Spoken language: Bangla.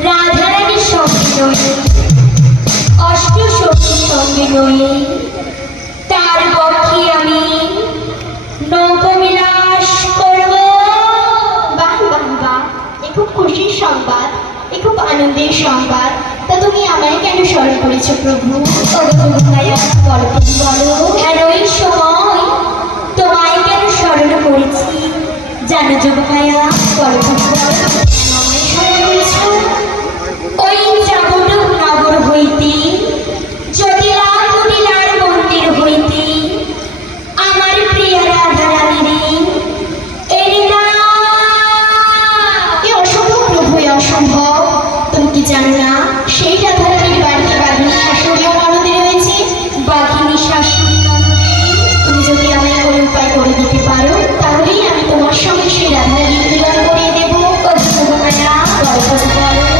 রাধারানীর সঙ্গে নই, অষ্টসখীর সঙ্গে নই, তার পক্ষে আমি নৌকবিলাস করব। বাহ বাহ বাহ, এ খুব খুশির সংবাদ, এ খুব আনন্দের সংবাদ। তা তুমি আমায় কেন স্মরণ করেছো প্রভু? ভাইয়া বলো তুমি বলো। আর ওই সময় তোমায় কেন স্মরণ করেছি জানো যোগ ভাইয়া? বলো তুমি বলো। আমায় স্মরণ করেছো? ওই যাবতীয় নগর হইতে, জটিলা কুটিলার মন্দির হইতে আমার প্রিয় রাধারানীরে এনে দাও। এ অসম্ভব প্রভু, এ অসম্ভব। তুমি কি জানো না সেই রাধারানীর বাড়িতে বাঘিনী শাশুড়ি ও ননদী রয়েছে? বাঘিনী শাশুড়ি ননদী, তুমি যদি আমায় কোনো উপায় করে দিতে পারো তাহলেই আমি তোমার সঙ্গে সেই রাধারানীর মিলন করিয়ে দেবো। ও যোগ ভাইয়া বলো তুমি বলো।